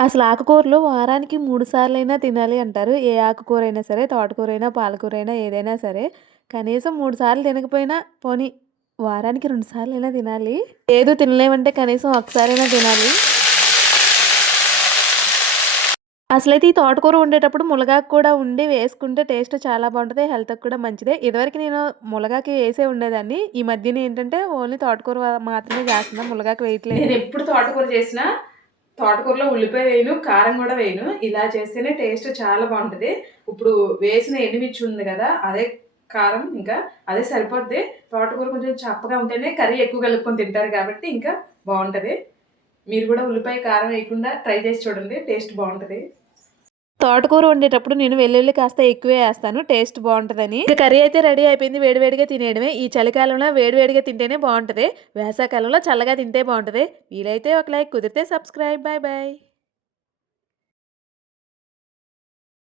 అసలు ఆకుకూరలు వారానికి 3 సార్లైనా తినాలి అంటారు. ఏ ఆకుకూరైనా సరే, తోటకూరైనా, పాలకూరైనా ఏదైనా సరే. కనీసం 3 సార్లు తినకపోయినా పోనీ వారానికి 2 సార్లైనా తినాలి. లేదు తినలేమంటే కనీసం ఒకసారైనా తినాలి. అసలైతే ఈ తోటకూర వండేటప్పుడు ములగాకు కూడా ఉండి వేసుకుంటే టేస్ట్ చాలా బావుంటది. హెల్త్‌కి కూడా మంచిదే. ఇదివరకు నేను ములగాకు వేసే వండేదాన్ని. ఈ మధ్యన ఏంటంటే ఓన్లీ తోటకూర మాత్రమే చేస్తున్నా. ములగాకు వేయట్లేదు. నేనెప్పుడు తోటకూర చేసినా, తోటకూరలో ఉల్లిపాయ వేయను, కారం గూడా వేయను. ఇలా చేస్తేనే టేస్ట్ చాలా బావుంటది. ఇప్పుడు వేసిన ఎండుమిర్చి ఉంది గదా! అదే కారం ఇంకా అదే సరిపోద్ది. తోటకూర కొంచెం చప్పగా ఉంటేనే కర్రీ ఎక్కువ కలుపుకొని తింటారు కాబట్టి ఇంకా బావుంటది. మీరు గూడా ఉల్లిపాయ, కారం వేయకుండా ట్రై చేసి చూడండి. టేస్ట్ బావుంటది. తోటకూర వండేటప్పుడు నేను వెల్లుల్లి కాస్త ఎక్కువే ఏస్తాను. టేస్ట్ బావుంటదని. ఇక కర్రీ అయితే రెడీ అయిపోయింది. వేడివేడిగా తినేయడమే. ఈ చలికాలంలో వేడివేడిగా తింటేనే బావుంటది. వేసవికాలంలో చల్లగా తింటే బావుంటది. వీలైతే ఒక లైక్, కుదిరితే సబ్స్క్రైబ్. Bye bye.